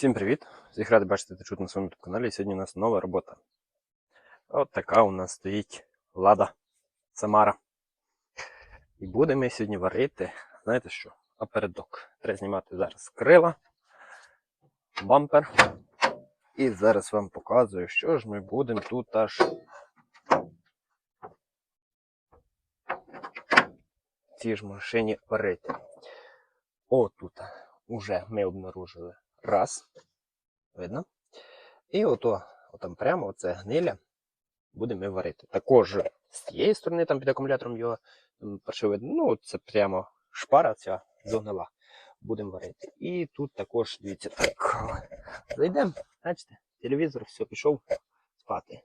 Всім привіт! Всіх радий бачити та чути на своєму каналі. Сьогодні у нас нова робота. От така у нас стоїть лада Самара. І будемо сьогодні варити, знаєте що? Опередок. Треба знімати зараз крила, бампер. І зараз вам показую, що ж ми будемо тут аж. в цій ж машині варити. О, тут уже ми обнаружили раз. Видно? І ото, отам прямо оце гниля будемо варити. Також з тієї сторони, там під акумулятором його видно, ну це прямо шпара ця зогнила. Будемо варити. І тут також, дивіться, так. Зайдемо, бачите, телевізор, все, пішов спати.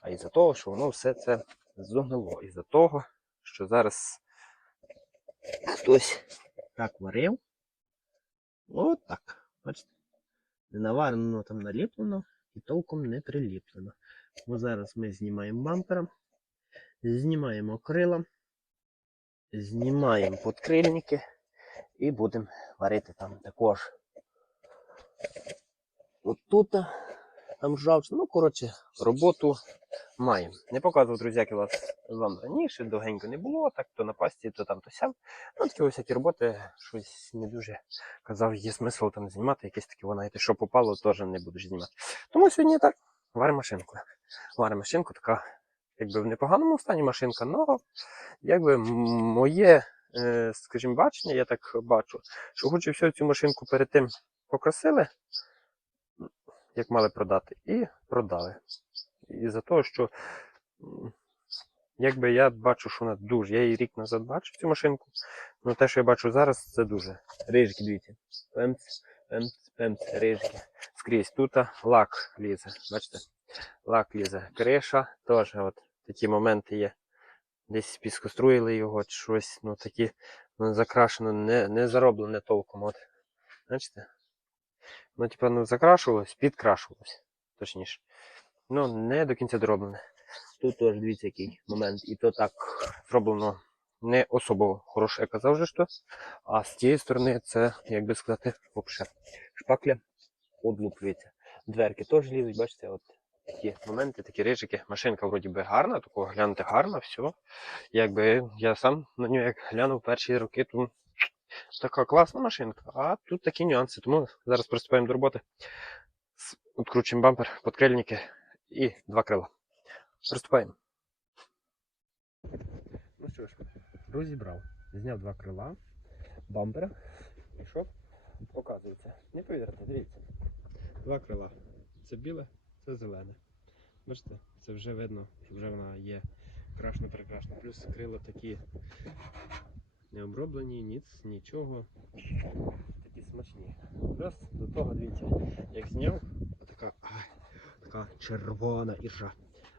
А із-за того, що воно все це зогнило. Із-за того, що зараз хтось так варив. От так. Бачите? Не наварено там наліплено і толком не приліплено. Бо зараз ми знімаємо бампера, знімаємо крила, знімаємо подкрильники і будемо варити там також. От тут там ржавчина. Ну, коротше, роботу маємо. Не показував, друзяки, вас вам раніше, довгенько не було, так то на пасті, то там, то сям. Ну, такі ось всякі роботи, щось не дуже казав, є смисл там знімати, якесь таке, вона, що попало, теж не будеш знімати. Тому сьогодні так, варимо машинку. Варимо машинку, така, якби в непоганому стані машинка, але якби моє, е, скажімо, бачення, я так бачу, що хоче всю цю машинку перед тим покрасили, як мали продати, і продали. І за того, що якби я бачу, що вона дуже. Я її рік назад бачив цю машинку. Ну те, що я бачу зараз, це дуже. Рижики, дивіться. Пемц, пемц, пемц, рижики. Скрізь тут лак лізе. Бачите? Лак лізе. Криша теж от такі моменти є. Десь піскоструїли його, щось, ну такі ну, закрашено, не, не зароблене толком. От. Бачите? Ну, типа, ну, закрашувалось, підкрашувалось. Точніше. Ну, не до кінця дороблене. Тут теж дивіться, який момент. І то так зроблено не особо хороше, я казав вже що. А з тієї сторони це, як би сказати, взагалі шпакля одлуплюється. Дверки теж лізуть, бачите, от такі моменти, такі рижики. Машинка вроді би гарна, такого глянути гарна, все. Якби я сам на нього як глянув перші роки, то така класна машинка. А тут такі нюанси. Тому зараз приступаємо до роботи. Откручуємо бампер, подкрильники і два крила. Приступаємо. Ну що ж, розібрав. Зняв два крила, бампера. І що? Показується. Не повірите, дивіться. Два крила. Це біле, це зелене. Бачите, це вже видно, вже вона є крашно прекрасна. Плюс крила такі не оброблені, ніц, нічого. Такі смачні. Плюс до того, дивіться, як зняв, така, ай, така червона іржа.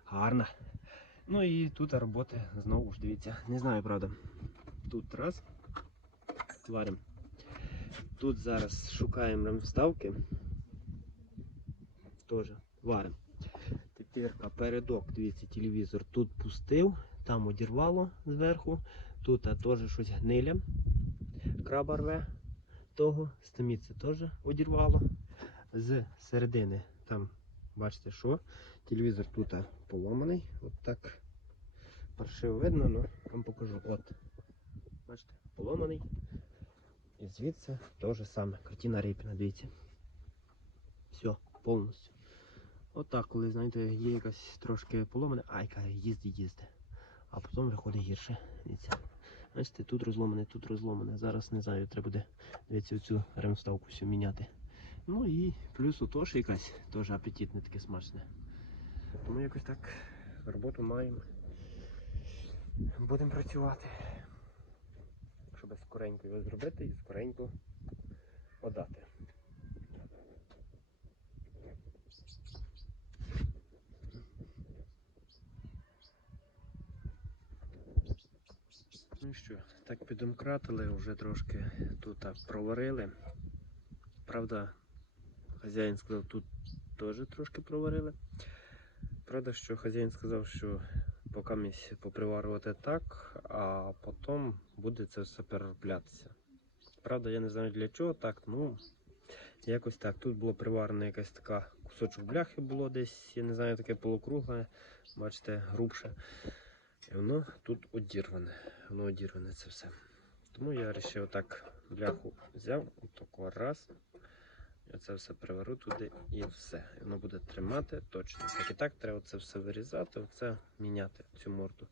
Гарна. Ну і тут роботи знову ж дивіться. Не знаю, правда. Тут раз. Варимо. Тут зараз шукаємо ремставки. Теж варимо. Тепер передок, дивіться, телевізор тут пустив, там одірвало зверху. Тут теж щось гниля. Краба рве того. Стаміце теж одірвало. З середини там, бачите, що? Телевізор тут поломаний. От так паршиво видно, але вам покажу. От. Бачите, поломаний. І звідси те же саме. Картина Рейпіна, дивіться. Все, повністю. Отак, коли, знаєте, є якась трошки поломана, а яка їзди, їзди. А потім виходить гірше. Дивіться. Бачите, тут розломане, тут розломане. Зараз не знаю, треба буде дивіться, оцю ремставку всю міняти. Ну і плюс отож якась теж апетитне таке смачне. Тому якось так роботу маємо. Будемо працювати. Щоб скоренько його зробити і скоренько подати. Що, так підомкратили, вже трошки тут проварили. Правда, хазяїн сказав, тут теж трошки проварили. Правда, що хазяїн сказав, що поки місь поприварювати так, а потім буде це все перероблятися. Правда, я не знаю для чого так, ну Якось так. Тут було приварена якась така кусочок бляхи було десь, я не знаю, таке полукругле, бачите, грубше. І воно тут одірване. Воно одірване це все. Тому я вирішив так бляху взяв, отако раз. І це все приварю туди і все. І воно буде тримати точно. Так і так треба це все вирізати, оце міняти цю морду.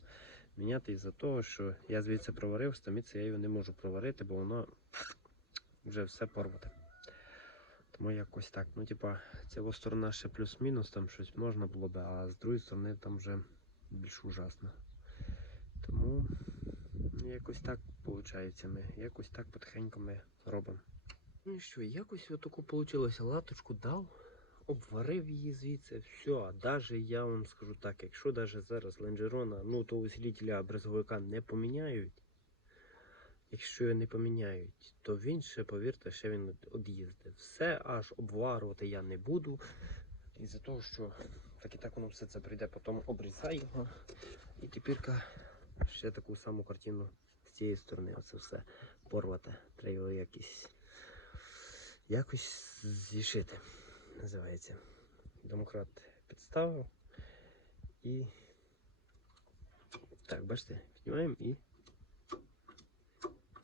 Міняти із-за того, що я звідси проварив, стаміться я його не можу проварити, бо воно вже все порвате. Тому якось так. Ну, типа, ця сторона ще плюс-мінус, там щось можна було би, а з другої сторони там вже більш ужасно. Тому якось так виходить. Ми якось так потихеньку ми робимо. Ну що, якось отаку вийшло, латочку дав, обварив її звідси, все. А навіть я вам скажу так, якщо навіть зараз лонжерона, ну того усилителя брезговика не поміняють, якщо його не поміняють, то він ще, повірте, ще він од'їздить. Все аж обварювати я не буду. Із-за того, що так і так воно все це прийде, потім обрізаю його. І тепер ще таку саму картину з цієї сторони. Оце все порвати. Треба його якось, якось зішити. Називається. Домкрат підставив. І так, бачите, піднімаємо і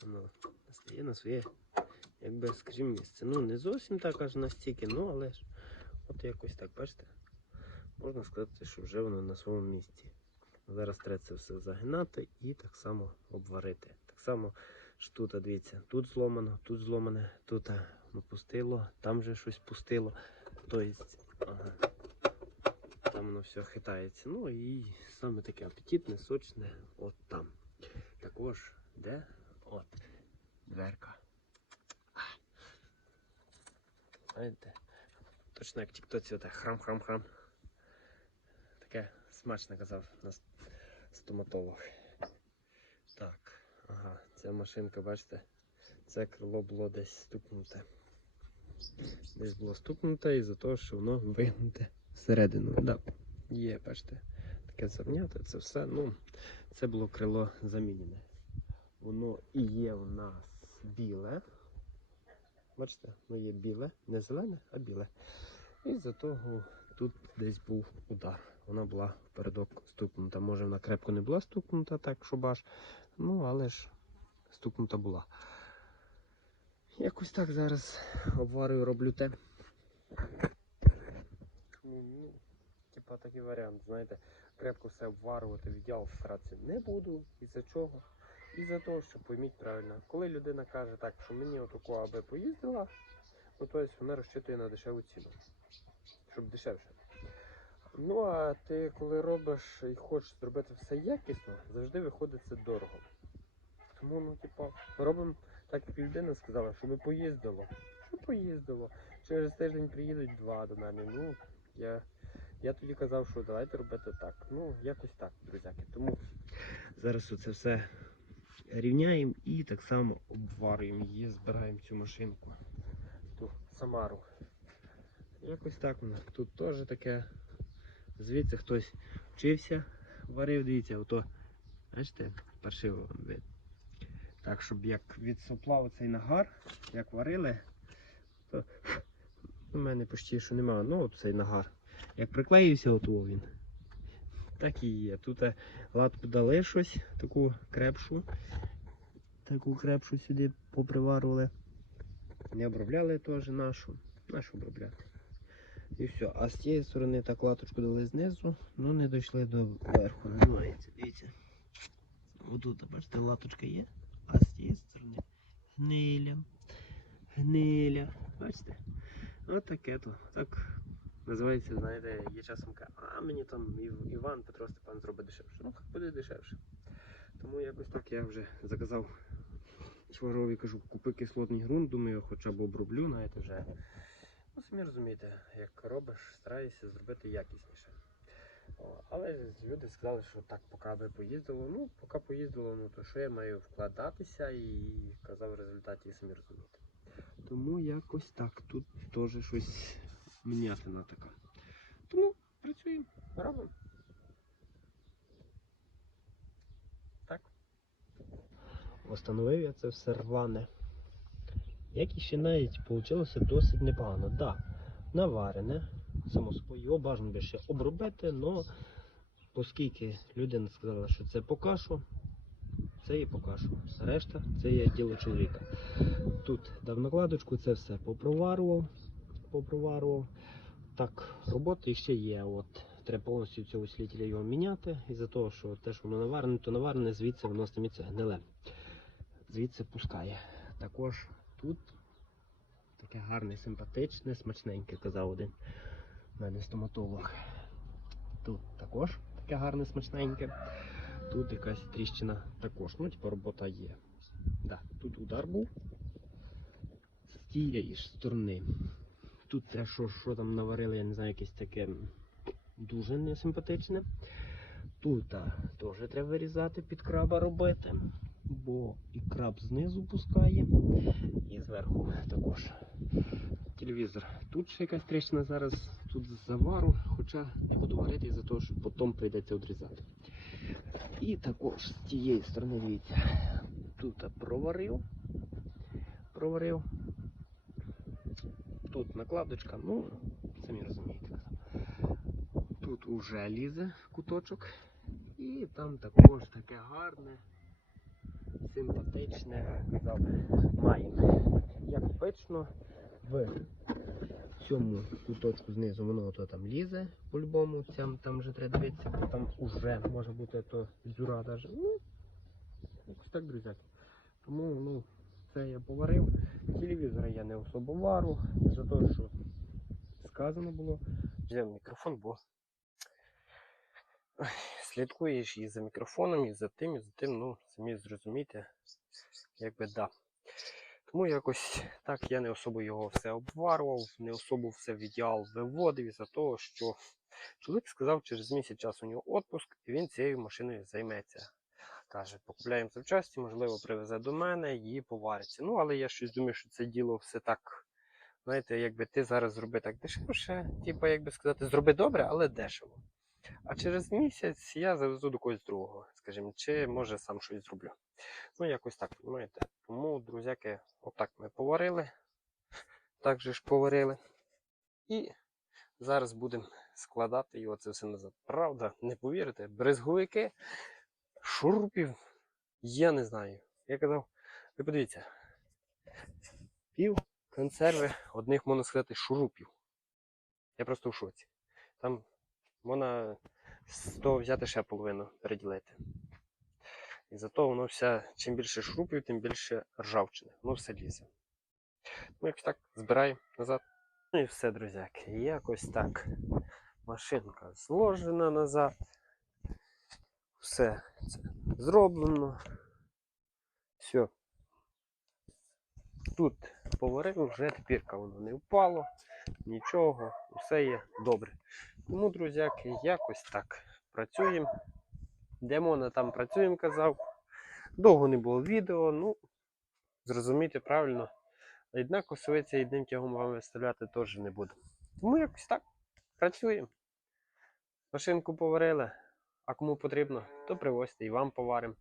воно стає на своє, якби, скажімо, місце. Ну, не зовсім так аж настільки, ну але ж от якось так, бачите? Можна сказати, що вже воно на своєму місці. Зараз треба це все загинати і так само обварити. Так само ж тут, дивіться, тут зломано, тут зломане, тут пустило, там вже щось пустило. Тобто, ага, там воно все хитається. Ну і саме таке апетитне, сочне, от там. Також, де? От, дверка. Знаєте, точно як тіктоці оте храм-храм-храм. Таке смачно казав нас стоматолог. Так, ага, ця машинка, бачите, це крило було десь стукнуте. Десь було стукнуте із-за того, що воно вигнуте всередину. Да, є, бачите, таке зернято, це все. Ну, це було крило замінене. Воно і є в нас біле. Бачите, воно є біле, не зелене, а біле. І за того тут десь був удар. Вона була впередок стукнута. Може вона крепко не була стукнута, так щоб аж. Ну, але ж стукнута була. Якось так зараз обварюю, роблю те. Ну, ну, типа такий варіант, знаєте, крепко все обварювати, в ідеал старатися не буду. Із-за чого? Із-за того, що пойміть правильно, коли людина каже так, що мені отако аби поїздила, ну то есть вона розчитує на дешеву ціну. Щоб дешевше. Ну а ти коли робиш і хочеш зробити все якісно, завжди виходить це дорого. Тому, ну, типа, робимо так, як людина сказала, щоб поїздило. Щоб поїздило. Через тиждень приїдуть два до мене. Ну, я, я тоді казав, що давайте робити так. Ну, якось так, друзяки. Тому зараз оце все рівняємо і так само обварюємо її, збираємо цю машинку. Ту Самару. Якось так воно. Тут теж таке. Звідси хтось вчився, варив, дивіться, ото, бачите, паршиво вам. Так, щоб як від оцей нагар, як варили, то у мене почти що немає, ну от цей нагар. Як приклеївся, от о він. Так і є. Тут е, латку дали щось, таку крепшу. Таку крепшу сюди поприварували. Не обробляли теж нашу. Нашу обробляти. І все. А з цієї сторони так латочку дали знизу, ну не дійшли до верху. Називається. Дивіться. Отут, бачите, латочка є, а з цієї сторони гниля. Гниля. Бачите? От таке то. Так називається, знаєте, є часом каже, а мені там Іван Петро Степан зробить дешевше. Ну, буде дешевше. Тому якось так я вже заказав шварові, кажу, купи кислотний ґрунт, думаю, хоча б оброблю, знаєте, вже. Ну, самі розумієте, як робиш, стараєшся зробити якісніше. О, але люди сказали, що так, поки би поїздило. Ну, поки поїздило, ну то що я маю вкладатися і казав в результаті самі розумієте. Тому якось так. Тут теж щось мінятина така. Тому працюємо, робимо. Так. Встановив я це все рване. Як і ще навіть вийшло досить непогано. Так, да, наварене, само собою, його бажано би ще обробити, але оскільки людина сказала, що це по кашу, це і по. Решта це є діло чоловіка. Тут дав накладочку, це все попроварував, попроварував. Так, роботи ще є. От, треба повністю цього слітіля його міняти. Із-за того, що те, що воно наварене, то наварене, звідси воно стиміться гниле. Звідси пускає. Також тут таке гарне, симпатичне, смачненьке, казав один мене стоматолог. Тут також таке гарне, смачненьке. Тут якась тріщина також. Ну, типу, робота є. Да, тут удар був з тієї ж сторони. Тут те, що, що там наварили, я не знаю, якесь таке дуже несимпатичне. Тут теж треба вирізати під краба робити, бо і краб знизу пускає, і зверху також. Телевізор. Тут ще якась тріщина зараз, тут завару, хоча не буду варити із-за того, що потім прийдеться відрізати. І також з тієї сторони, дивіться, тут проварив, проварив. Тут накладочка, ну, самі розумієте. Тут уже лізе куточок. І там також таке гарне, симпатичне, казав, маємо. Як обично, в цьому куточку знизу воно ото там лізе по-любому, там, вже треба дивитися, бо там уже може бути то зюра даже. Ну, якось так, друзяки. Тому, ну, це я поварив. Телевізора я не особо вару, за те, що сказано було. Взяв мікрофон, бо слідкуєш і за мікрофоном, і за тим, і за тим, ну, самі зрозумієте, якби да. Тому якось так я не особо його все обварував, не особо все в ідеал виводив із-за того, що чоловік сказав, через місяць часу у нього відпуск, і він цією машиною займеться. Каже, покупляємо запчасті, можливо, привезе до мене і повариться. Ну, але я щось думаю, що це діло все так. Знаєте, якби ти зараз зроби так дешевше, типу, як сказати, зроби добре, але дешево. А через місяць я завезу до когось другого, скажімо, чи може сам щось зроблю. Ну, якось так, розумієте. Тому, друзяки, отак ми поварили. Так же ж поварили. І зараз будемо складати його це все назад. Правда, не повірите, брезговики, шурупів, я не знаю. Я казав, ви подивіться, пів консерви одних, можна шурупів. Я просто в шоці. Там можна з того взяти ще половину переділити. І зато воно все, чим більше шурупів, тим більше ржавчини. Воно все лізе. Ну, якось так збираємо назад. Ну і все, друзяки. Якось так. Машинка зложена назад. Все це зроблено. Все. Тут поварив, вже тепірка воно не впало, нічого, все є добре. Тому, друзяки, якось так працюємо. Де можна, там працюємо, казав. Довго не було відео, ну, зрозуміти правильно. Одна косовиця одним тягом вам виставляти теж не буду. Тому якось так працюємо. Машинку поварили, а кому потрібно, то привозьте і вам поваримо.